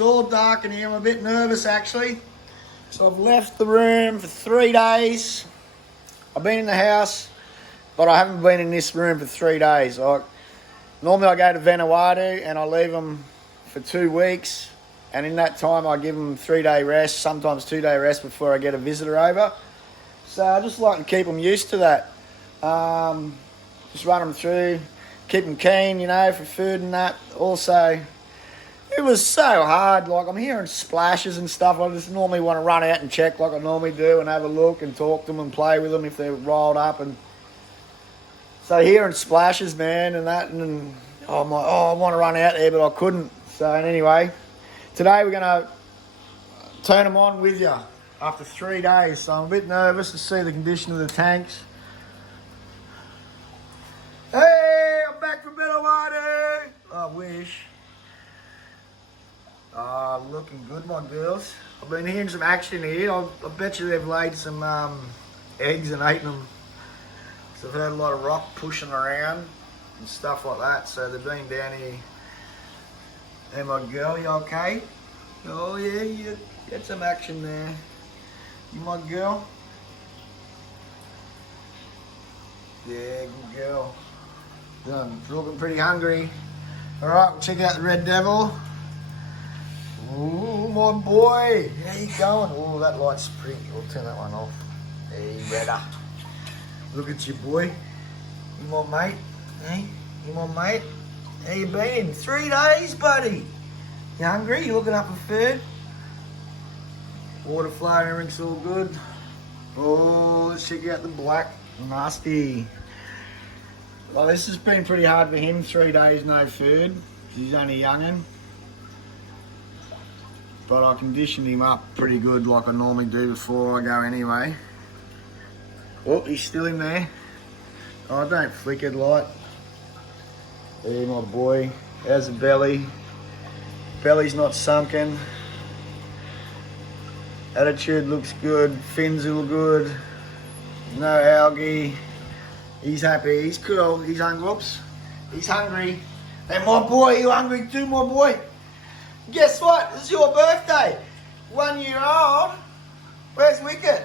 it's all dark in here. I'm a bit nervous actually. So I've left the room for 3 days. I've been in the house, but I haven't been in this room for 3 days. Normally I go to Vanuatu and I leave them for 2 weeks. And in that time I give them 3-day rest, sometimes 2-day rest before I get a visitor over. So I just like to keep them used to that. Just run them through, keep them keen, you know, for food and that. Also, it was so hard. Like, I'm hearing splashes and stuff. I just normally want to run out and check like I normally do and have a look and talk to them and play with them if they're rolled up. And so hearing splashes, man, and that, and I'm like, oh, I want to run out there, but I couldn't. So anyway, today we're going to turn them on with you after 3 days. So I'm a bit nervous to see the condition of the tanks. Hey, I'm back from Vanuatu. I wish. Looking good, my girls. I've been hearing some action here. I bet you they've laid some eggs and eaten them. So I've heard a lot of rock pushing around and stuff like that. So they've been down here. Hey, my girl, you okay? Oh yeah, you get some action there. You my girl? Yeah, good girl. Looking pretty hungry. Alright, we'll check out the Red Devil. Ooh, my boy. How you going? Oh, that light's pretty. We'll turn that one off. Hey, redder. Look at you, boy. You my mate? Hey, you my mate? How you been? 3 days, buddy. You hungry? You looking up for food? Water flow, everything's all good. Oh, let's check out the black. Nasty. Well, this has been pretty hard for him, 3 days no food. He's only a young'un. But I conditioned him up pretty good like I normally do before I go anyway. Oh, he's still in there. Oh, don't flick it, light. There, my boy. How's the belly? Belly's not sunken. Attitude looks good. Fins look good. No algae. He's happy. He's cool. He's hungry. Whoops. He's hungry. Hey, my boy, you hungry too, my boy? Guess what? It's your birthday. 1 year old. Where's Wicket?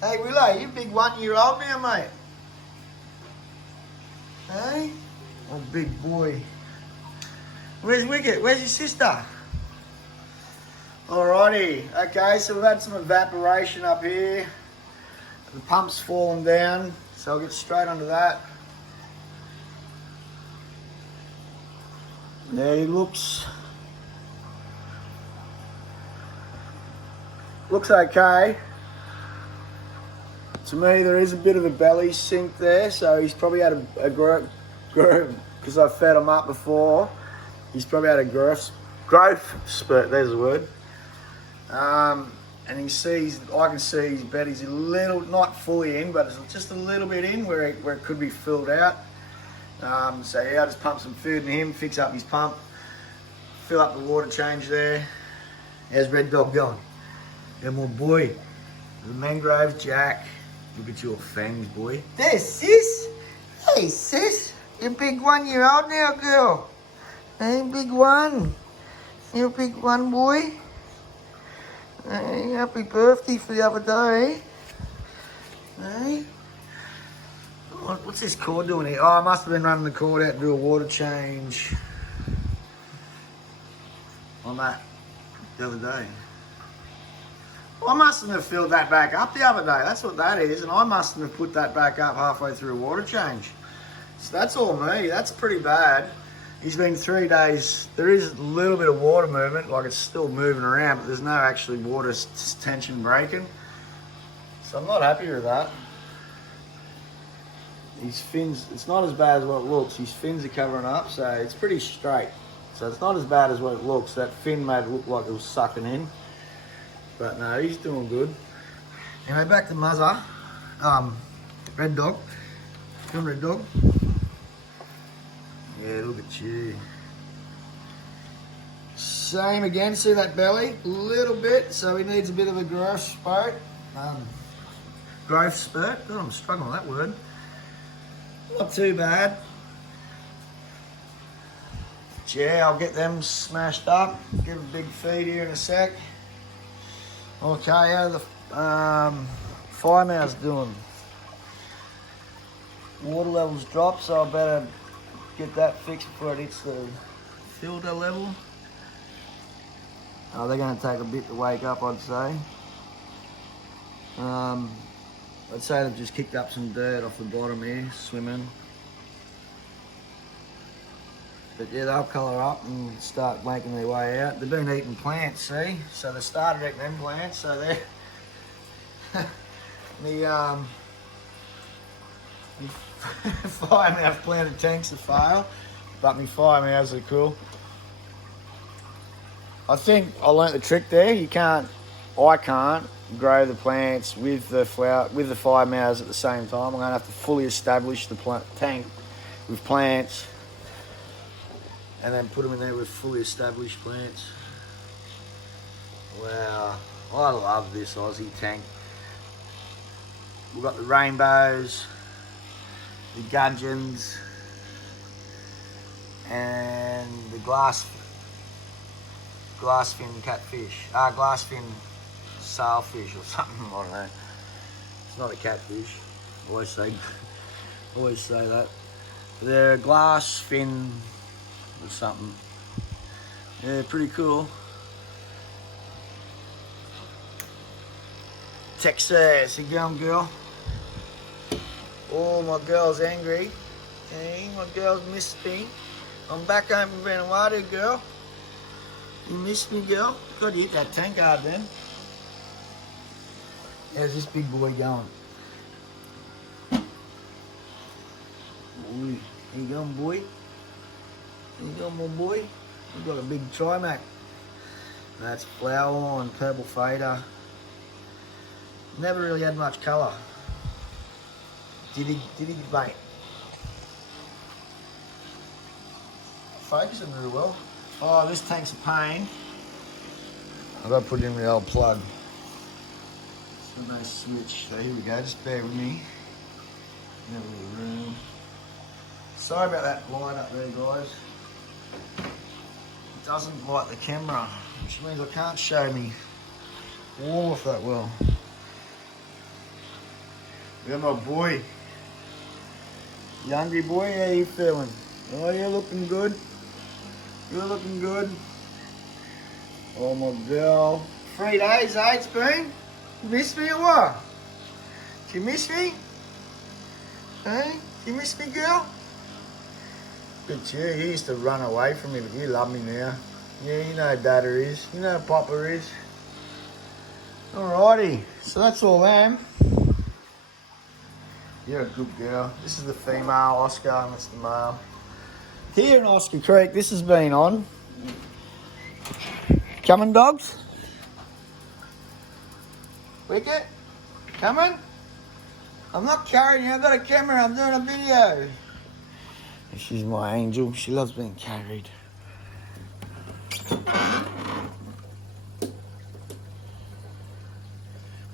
Hey, Willow, you big 1 year old now, mate. Hey? Oh, big boy. Where's Wicket? Where's your sister? Alrighty. Okay, so we've had some evaporation up here. The pump's fallen down, so I'll get straight onto that. There he looks okay. To me, there is a bit of a belly sink there, so he's probably had a growth, because I fed him up before. He's probably had a growth spurt, there's the word. And I can see his belly's a little, not fully in, but it's just a little bit in where it could be filled out. So yeah, I'll just pump some food in him, fix up his pump, fill up the water change there. How's Red Dog going? Yeah, my boy, the mangrove Jack. Look at your fangs, boy. There's sis. Hey, sis. You're a big 1 year old now, girl. Hey, big one. You're a big one, boy. Hey, happy birthday for the other day. Hey. What's this cord doing here? Oh, I must have been running the cord out to do a water change on that the other day. Well, I mustn't have filled that back up the other day. That's what that is. And I mustn't have put that back up halfway through a water change. So that's all me. That's pretty bad. He's been 3 days. There is a little bit of water movement, like it's still moving around, but there's no actually water tension breaking. So I'm not happy with that. His fins, it's not as bad as what it looks. His fins are covering up, so it's pretty straight. So it's not as bad as what it looks. That fin made it look like it was sucking in. But no, he's doing good. Anyway, back to Muzzer. Red Dog. Come Red Dog. Yeah, look at you. Same again, see that belly? A little bit, so he needs a bit of a growth spurt. Growth spurt, oh, I'm struggling with that word. Not too bad. yeah, I'll get them smashed up. Give a big feed here in a sec. Okay, how are the fire mouths doing? Water levels drop, so I better get that fixed before it hits the filter level. Oh, they're going to take a bit to wake up, I'd say. I'd say they've just kicked up some dirt off the bottom here, swimming. But yeah, they'll colour up and start making their way out. They've been eating plants, see? So they started eating them plants, so they're... the fire mouth planted tanks have failed, but my fire mouths are cool. I think I learnt the trick there. I can't grow the plants with the fire mouths at the same time. I'm going to have to fully establish the tank with plants and then put them in there with fully established plants. Wow, I love this Aussie tank. We've got the rainbows, the gudgeons, and the glassfin catfish. Glassfin sailfish or something, I don't know. It's not a catfish. I always say that. They're glassfin or something. Yeah, pretty cool. Texas, you going, girl? Oh, my girl's angry. Hey, my girl's missed me. I'm back home from Vanuatu, girl. You missed me, girl? Got to hit that tank hard then. How's this big boy going? Boy, how you going, boy? How you going, my boy? We've got a big trimac. That's flower line, purple fader. Never really had much colour. Did he, mate? Focusing really well. Oh, this tank's a pain. I've got to put in the old plug. It's a nice switch. So here we go, just bear with me. In a little room. Sorry about that light up there, guys. It doesn't light the camera, which means I can't show me warmth that well. We got my boy. Youngie boy, how you feeling? Oh, you're looking good. You're looking good. Oh, my girl. 3 days, eh, it's been? You miss me or what? Do you miss me? Hey? You miss me, girl? But yeah, he used to run away from me, but you love me now. Yeah, you know Dada is. You know Papa is. Alrighty, so that's all them. You're a good girl. This is the female Oscar and that's the male. Here in Oscar Creek, this has been on. Coming, dogs? Wicket? Coming? I'm not carrying you, I've got a camera, I'm doing a video. She's my angel, she loves being carried.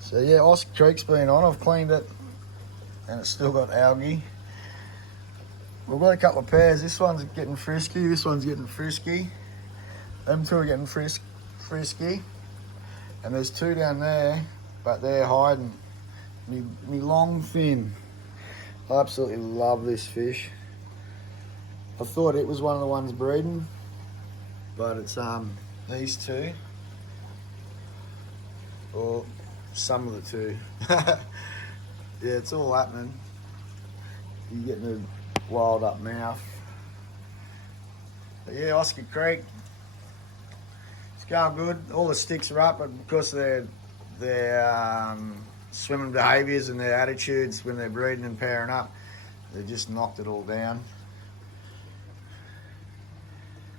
So yeah, Oscar Creek's been on, I've cleaned it and it's still got algae. We've got a couple of pairs, this one's getting frisky, this one's getting frisky. Them two are getting frisky. And there's two down there, but they're hiding. Me long fin. I absolutely love this fish. I thought it was one of the ones breeding, but it's these two. Or some of the two. Yeah, it's all happening. You're getting a wild up mouth. But yeah, Oscar Creek. It's going good. All the sticks are up, but because their swimming behaviours and their attitudes when they're breeding and pairing up, they just knocked it all down.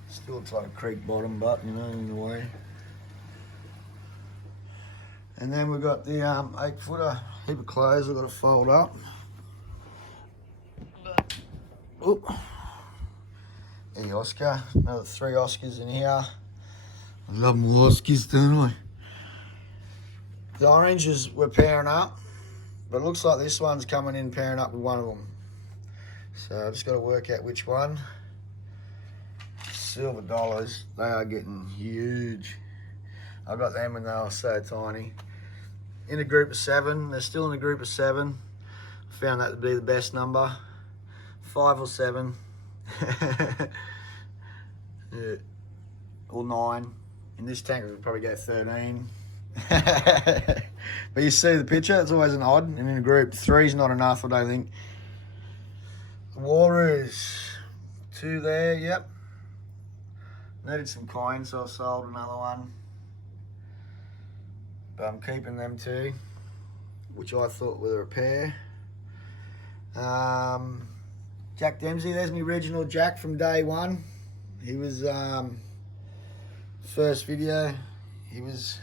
Still looks like a creek bottom, but you know, in the way. And then we've got the 8-footer, heap of clothes I've got to fold up. Oop. Hey Oscar, another 3 Oscars in here. I love my Oscars, don't I? The oranges were pairing up, but it looks like this one's coming in pairing up with one of them. So I've just got to work out which one. silver dollars. They are getting huge. I got them when they were so tiny. In a group of 7. They're still in a group of 7. I found that to be the best number. 5 or 7. Yeah. Or 9. In this tank, we could probably go 13. But you see the picture, it's always an odd. And in a group, 3's not enough, I don't think. The Warriors, 2 there, yep. Needed some coins, so I sold another one. But I'm keeping them 2, which I thought were a pair. Jack Dempsey, there's my original Jack from day 1. He was, first video, he was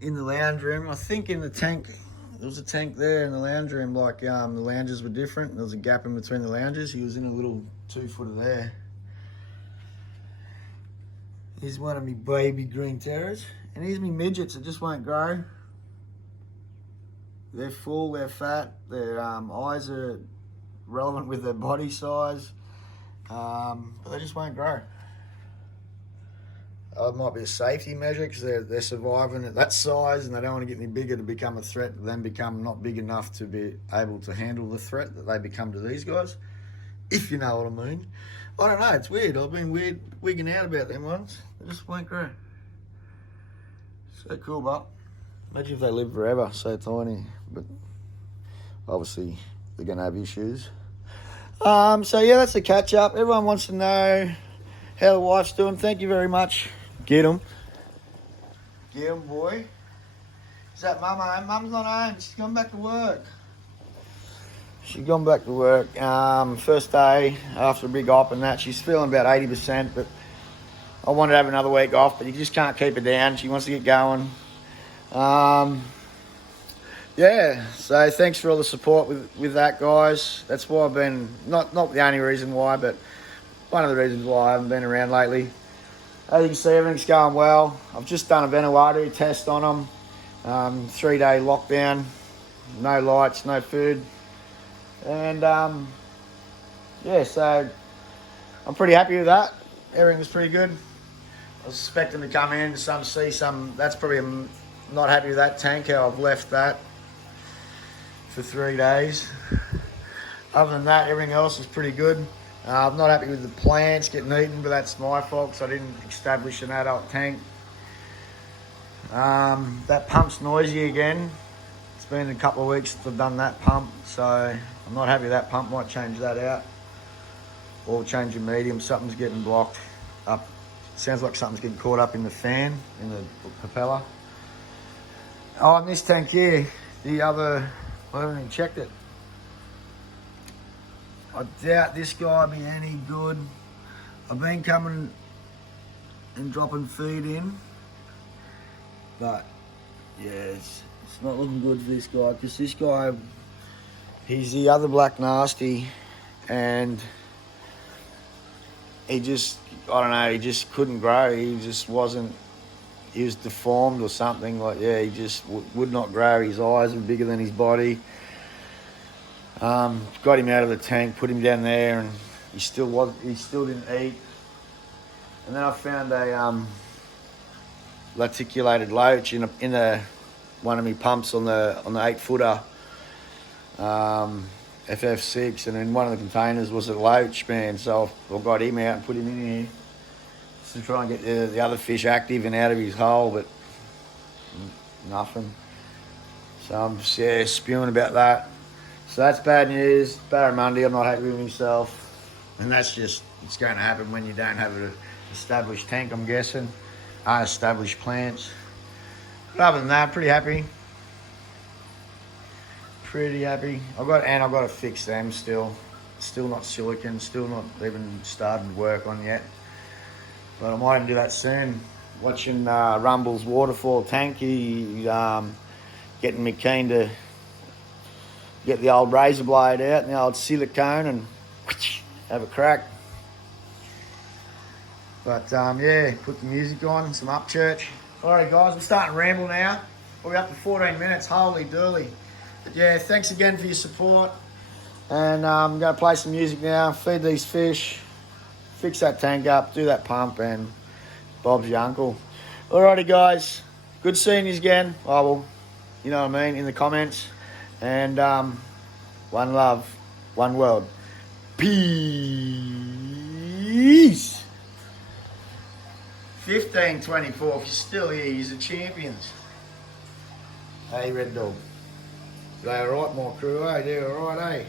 in the lounge room. I think in the tank, there was a tank there in the lounge room, like the lounges were different. There was a gap in between the lounges. He was in a little 2-footer there. Here's one of me baby green terrors. And here's me midgets that just won't grow. They're full, they're fat, their eyes are relevant with their body size, but they just won't grow. It might be a safety measure because they're surviving at that size and they don't want to get any bigger to become a threat, then become not big enough to be able to handle the threat that they become to these guys, if you know what I mean. I don't know, it's weird. I've been wigging out about them ones. They just won't grow. So cool, but imagine if they live forever, so tiny. But obviously they're going to have issues. So yeah, that's the catch up. Everyone wants to know how the wife's doing. Thank you very much. Get 'em. Get 'em, boy. Is that Mum home? Mum's not home. She's gone back to work. She's gone back to work. First day after a big op and that. She's feeling about 80%, but I wanted to have another week off, but you just can't keep her down. She wants to get going. Yeah, so thanks for all the support with that, guys. That's why I've been, not the only reason why, but one of the reasons why I haven't been around lately. As you can see, everything's going well. I've just done a ventilator test on them. 3-day lockdown, no lights, no food. And yeah, so I'm pretty happy with that. Everything was pretty good. I was expecting to come in, see some, that's probably, I'm not happy with that tank, how I've left that for 3 days. Other than that, everything else is pretty good. I'm not happy with the plants getting eaten, but that's my fault because I didn't establish an adult tank. That pump's noisy again. It's been a couple of weeks since I've done that pump, so I'm not happy with that pump. Might change that out or change the medium. Something's getting blocked up. Sounds like something's getting caught up in the fan, in the propeller. Oh, and this tank here, the other, I haven't even checked it. I doubt this guy will be any good. I've been coming and dropping feed in, but yeah, it's not looking good for this guy because this guy, he's the other black nasty, and he just, I don't know, he just couldn't grow. He just wasn't, he was deformed or something. Like, yeah, he just would not grow. His eyes were bigger than his body. Got him out of the tank, put him down there, and he still didn't eat. And then I found a laticulated loach in one of my pumps on the 8-footer FF6, and in one of the containers was a loach, man. So I got him out and put him in here to try and get the other fish active and out of his hole, but nothing. So I'm just, spewing about that. So that's bad news. Barramundi, I'm not happy with myself. And that's just, it's going to happen when you don't have an established tank, I'm guessing. Established plants. But other than that, pretty happy. Pretty happy. I've got to fix them still. Still not silicon, still not even started work on yet. But I might even do that soon. Watching Rumble's waterfall tank, getting me keen to get the old razor blade out and the old silicone and have a crack. But yeah, put the music on, some Upchurch. Alright guys, we're starting to ramble now. We're up to 14 minutes, holy dooly. But yeah, thanks again for your support. And I'm going to play some music now, feed these fish fix that tank up, do that pump, and Bob's your uncle. Alrighty, guys. Good seeing you again. Oh, well, you know what I mean, in the comments. And one love, one world. Peace. 15-24. If you're still here, you're the champions. Hey, Red Dog. They alright, my crew, eh? They're alright, eh?